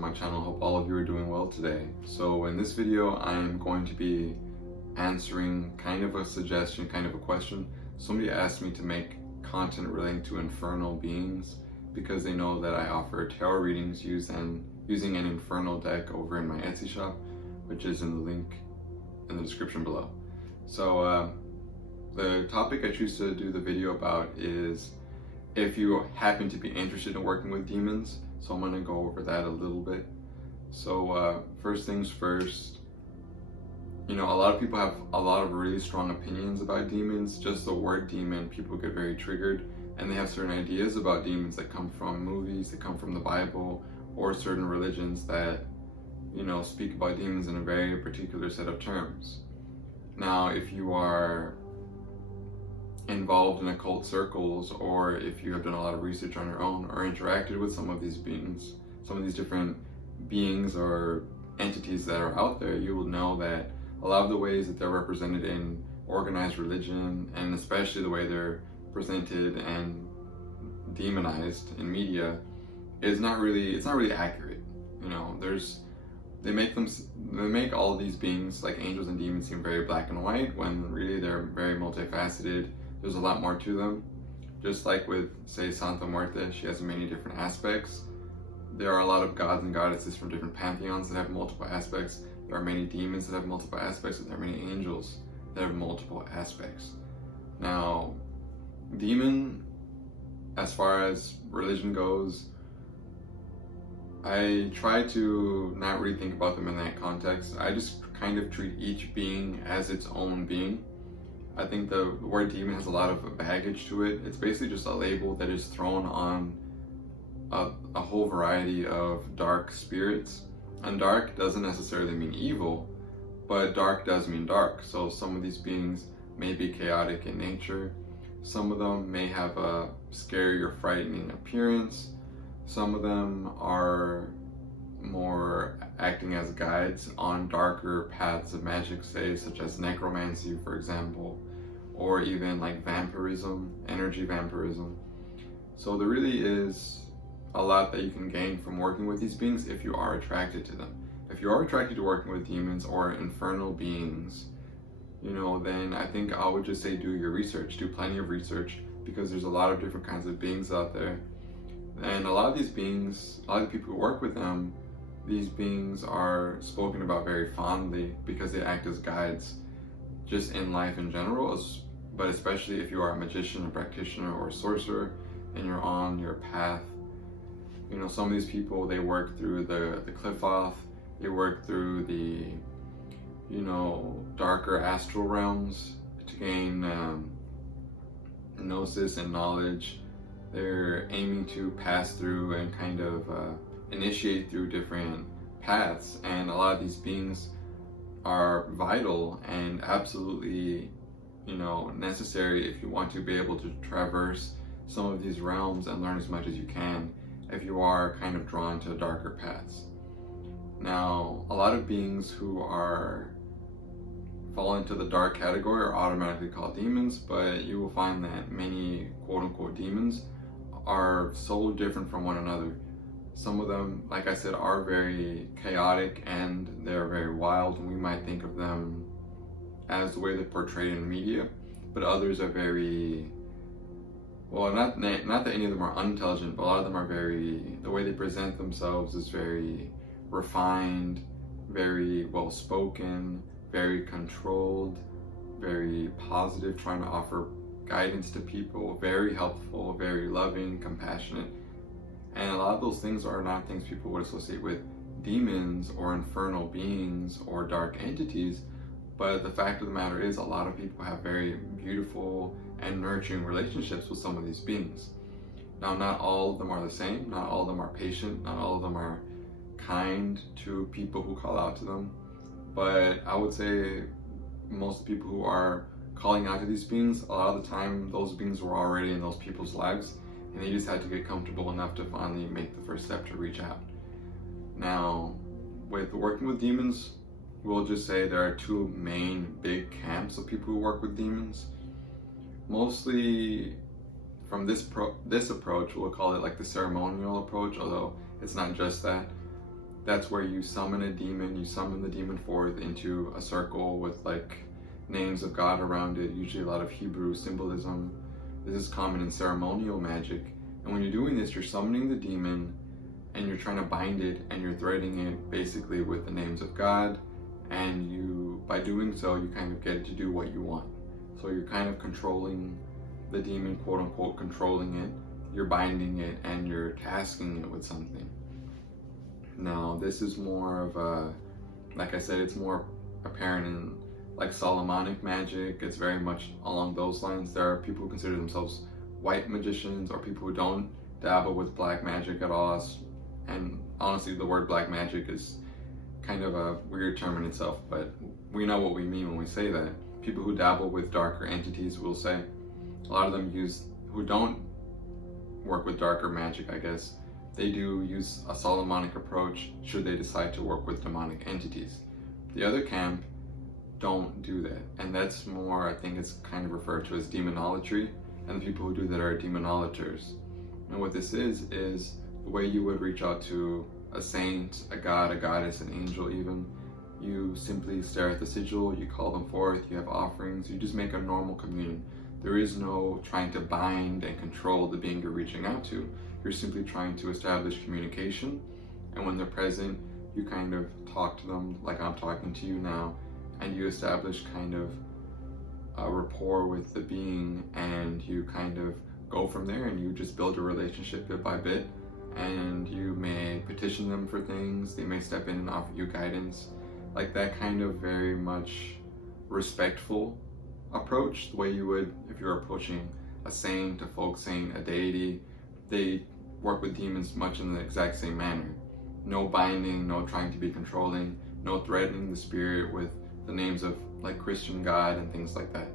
my channel. Hope all of you are doing well today. So in this video, I'm going to be answering kind of a suggestion, kind of a question. Somebody asked me to make content relating to infernal beings because they know that I offer tarot readings using an infernal deck over in my Etsy shop, which is in the link in the description below. So the topic I choose to do the video about is if you happen to be interested in working with demons. So I'm going to go over that a little bit. So first things first, a lot of people have a lot of really strong opinions about demons. Just the word demon, people get very triggered, and they have certain ideas about demons that come from movies, that come from the Bible, or certain religions that, speak about demons in a very particular set of terms. Now, if you are involved in occult circles, or if you have done a lot of research on your own or interacted with some of these beings, some of these different beings or entities that are out there, you will know that a lot of the ways that they're represented in organized religion, and especially the way they're presented and demonized in media, it's not really accurate. They make all of these beings like angels and demons seem very black and white, when really they're very multifaceted. There's a lot more to them. Just like with, say, Santa Muerte, she has many different aspects. There are a lot of gods and goddesses from different pantheons that have multiple aspects. There are many demons that have multiple aspects, and there are many angels that have multiple aspects. Now, demon, as far as religion goes, I try to not really think about them in that context. I just kind of treat each being as its own being. I think the word demon has a lot of baggage to it. It's basically just a label that is thrown on a whole variety of dark spirits. And dark doesn't necessarily mean evil, but dark does mean dark. So some of these beings may be chaotic in nature. Some of them may have a scary or frightening appearance. Some of them are more acting as guides on darker paths of magic, say, such as necromancy, for example, or even like vampirism, energy vampirism. So there really is a lot that you can gain from working with these beings if you are attracted to them. If you are attracted to working with demons or infernal beings, then I think I would just say do your research, do plenty of research, because there's a lot of different kinds of beings out there. And a lot of these beings, a lot of the people who work with them, these beings are spoken about very fondly because they act as guides just in life in general, but especially if you are a magician, a practitioner, or a sorcerer, and you're on your path. Some of these people, they work through the Qliphoth, they work through the, darker astral realms to gain gnosis and knowledge. They're aiming to pass through and kind of initiate through different paths, and a lot of these beings are vital and absolutely, necessary if you want to be able to traverse some of these realms and learn as much as you can if you are kind of drawn to darker paths. Now, a lot of beings who fall into the dark category are automatically called demons, but you will find that many quote-unquote demons are so different from one another. Some of them, like I said, are very chaotic and they're very wild, and we might think of them as the way they're portrayed in media, but others are very, well, not that any of them are unintelligent, but a lot of them are the way they present themselves is very refined, very well spoken, very controlled, very positive, trying to offer guidance to people, very helpful, very loving, compassionate. And a lot of those things are not things people would associate with demons or infernal beings or dark entities. But the fact of the matter is, a lot of people have very beautiful and nurturing relationships with some of these beings. Now, not all of them are the same. Not all of them are patient. Not all of them are kind to people who call out to them. But I would say most people who are calling out to these beings, a lot of the time those beings were already in those people's lives, and they just had to get comfortable enough to finally make the first step to reach out. Now, with working with demons, we'll just say there are two main big camps of people who work with demons. Mostly from this approach, we'll call it like the ceremonial approach, although it's not just that. that's where you summon a demon, you summon the demon forth into a circle with like names of God around it, usually a lot of Hebrew symbolism. This is common in ceremonial magic. And when you're doing this, you're summoning the demon and you're trying to bind it and you're threading it basically with the names of God. And you, by doing so, you kind of get it to do what you want. So you're kind of controlling the demon, quote unquote, controlling it. You're binding it and you're tasking it with something. Now, this is more of a, like I said, it's more apparent in like Solomonic magic. It's very much along those lines. There are people who consider themselves white magicians or people who don't dabble with black magic at all. And honestly, the word black magic is kind of a weird term in itself, but we know what we mean when we say that. People who dabble with darker entities will say. A lot of them who don't work with darker magic, I guess, they do use a Solomonic approach should they decide to work with demonic entities. The other camp don't do that, and that's more, I think it's kind of referred to as demonolatry, and the people who do that are demonolators. And what this is the way you would reach out to a saint, a god, a goddess, an angel even. You simply stare at the sigil, you call them forth, you have offerings, you just make a normal communion. There is no trying to bind and control the being you're reaching out to. You're simply trying to establish communication, and when they're present, you kind of talk to them like I'm talking to you now, and you establish kind of a rapport with the being, and you kind of go from there, and you just build a relationship bit by bit, and you may petition them for things, they may step in and offer you guidance, like that kind of very much respectful approach, the way you would if you're approaching a saint, a folk saint, a deity. They work with demons much in the exact same manner. No binding, no trying to be controlling, no threatening the spirit with the names of like Christian God and things like that.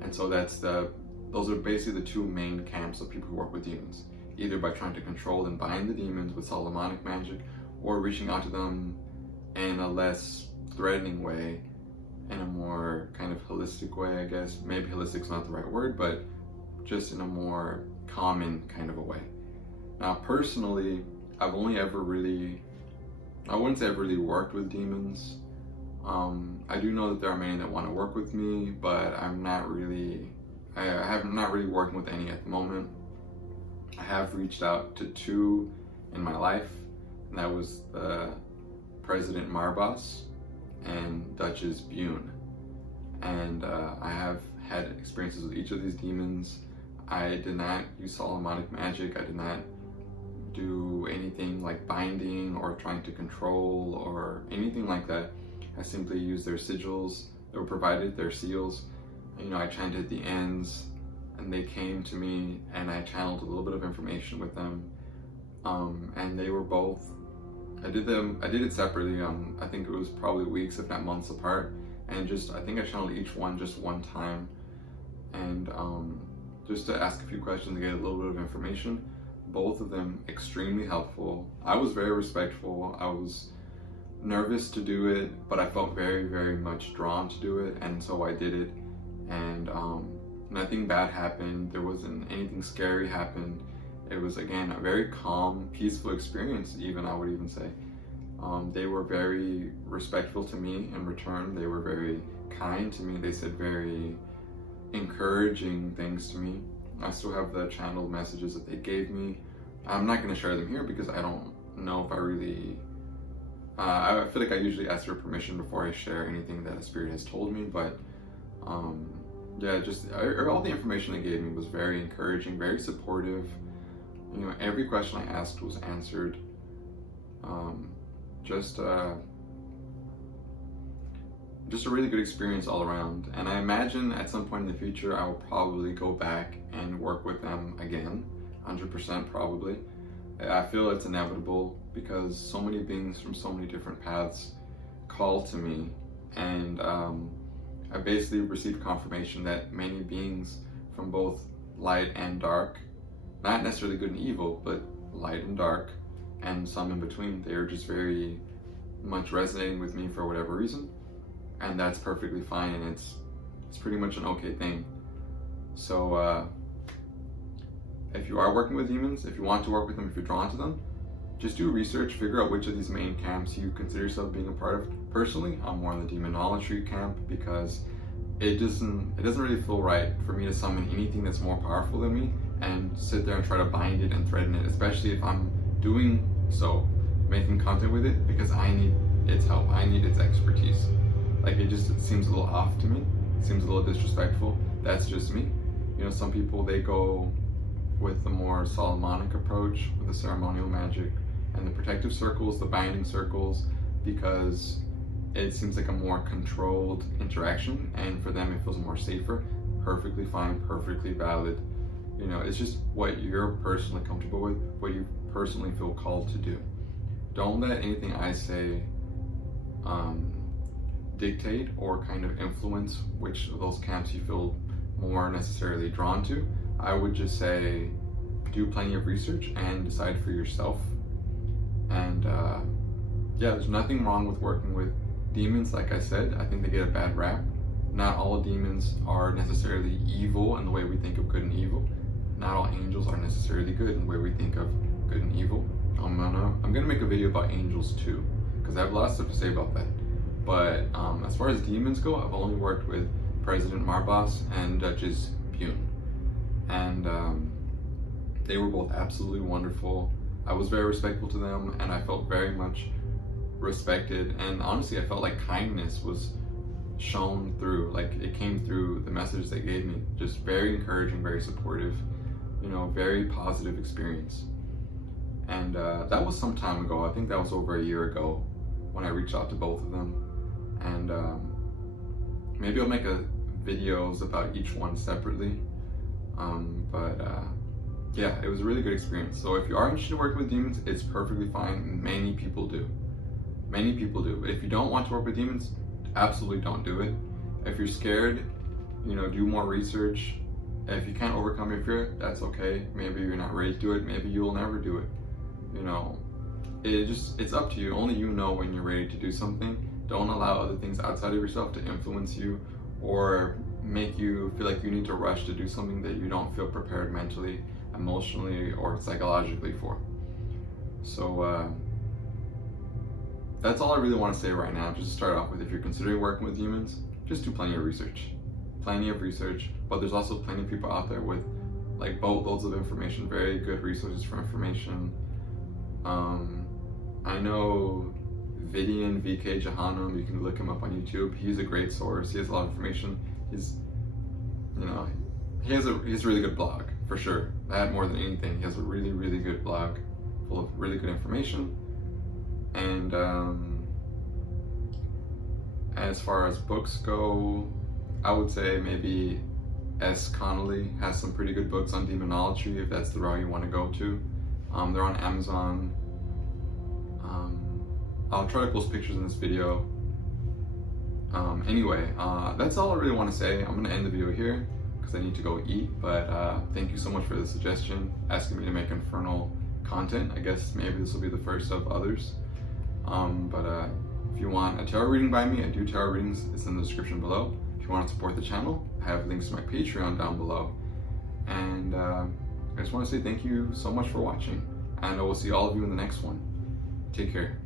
And so those are basically the two main camps of people who work with demons, either by trying to control and bind the demons with Solomonic magic, or reaching out to them in a less threatening way, in a more kind of holistic way, I guess. Maybe holistic's not the right word, but just in a more common kind of a way. Now, personally, I've only ever really, I wouldn't say I've really worked with demons. I do know that there are many that want to work with me, but I'm not really, I have not really working with any at the moment. I have reached out to two in my life, and that was President Marbas and Duchess Bune. And I have had experiences with each of these demons. I did not use Solomonic magic. I did not do anything like binding or trying to control or anything like that. I simply used their sigils that were provided, their seals. You know, I chanted the ends, and they came to me, and I channeled a little bit of information with them. And they were both, I did it separately. I think it was probably weeks, if not months apart. And I think I channeled each one just one time. And just to ask a few questions to get a little bit of information. Both of them extremely helpful. I was very respectful. I was nervous to do it, but I felt very, very much drawn to do it, and so I did it. And nothing bad happened. There wasn't anything scary happened. It was, again, a very calm, peaceful experience, even, I would even say. They were very respectful to me in return. They were very kind to me. They said very encouraging things to me. I still have the channeled messages that they gave me. I'm not going to share them here because I don't know if I really, I feel like I usually ask for permission before I share anything that a spirit has told me, but yeah, just all the information they gave me was very encouraging, very supportive. You know, every question I asked was answered. Just a really good experience all around. And I imagine at some point in the future, I will probably go back and work with them again, 100% probably. I feel it's inevitable because so many beings from so many different paths call to me, and I basically received confirmation that many beings from both light and dark, not necessarily good and evil, but light and dark, and some in between, they are just very much resonating with me for whatever reason. And that's perfectly fine, and it's pretty much an okay thing. So if you are working with demons, if you want to work with them, if you're drawn to them, just do research, figure out which of these main camps you consider yourself being a part of. Personally, I'm more in the demonology camp because it doesn't really feel right for me to summon anything that's more powerful than me and sit there and try to bind it and threaten it, especially if I'm doing so, making content with it, because I need its help, I need its expertise. Like, it seems a little off to me, it seems a little disrespectful. That's just me. You know, some people, they go with the more Solomonic approach with the ceremonial magic and the protective circles, the binding circles, because it seems like a more controlled interaction, and for them it feels more safer. Perfectly fine, perfectly valid. You know, it's just what you're personally comfortable with, what you personally feel called to do. Don't let anything I say dictate or kind of influence which of those camps you feel more necessarily drawn to. I would just say do plenty of research and decide for yourself. And yeah, there's nothing wrong with working with demons. Like I said, I think they get a bad rap. Not all demons are necessarily evil in the way we think of good and evil. Not all angels are necessarily good in the way we think of good and evil. I'm gonna make a video about angels too, because I have lots of stuff to say about that. But as far as demons go, I've only worked with President Marbas and Duchess Bune, and they were both absolutely wonderful. I was very respectful to them, and I felt very much respected, and honestly I felt like kindness was shown through, like it came through the message they gave me. Just very encouraging, very supportive, you know, very positive experience. And that was some time ago. I think that was over a year ago when I reached out to both of them. And maybe I'll make videos about each one separately. Yeah, it was a really good experience. So if you are interested in working with demons, it's perfectly fine. Many people do. Many people do. If you don't want to work with demons, absolutely don't do it. If you're scared, you know, do more research. If you can't overcome your fear, that's okay. Maybe you're not ready to do it. Maybe you'll never do it. You know, it's up to you. Only you know when you're ready to do something. Don't allow other things outside of yourself to influence you or make you feel like you need to rush to do something that you don't feel prepared mentally, emotionally, or psychologically for. So that's all I really want to say right now. Just to start off with, if you're considering working with demons, just do plenty of research. Plenty of research. But there's also plenty of people out there with like boatloads of information, very good resources for information. I know Vidian, VK Jahanam, you can look him up on YouTube. He's a great source. He has a lot of information. He's, you know, he has a really good blog, for sure. That more than anything, he has a really, really good blog full of really good information. And as far as books go, I would say maybe S. Connolly has some pretty good books on demonology, if that's the route you want to go to. They're on Amazon. I'll try to post pictures in this video. Anyway, that's all I really want to say. I'm going to end the video here because I need to go eat. But thank you so much for the suggestion, asking me to make infernal content. I guess maybe this will be the first of others. If you want a tarot reading by me, I do tarot readings. It's in the description below. If you want to support the channel, I have links to my Patreon down below. And I just want to say thank you so much for watching, and I will see all of you in the next one. Take care.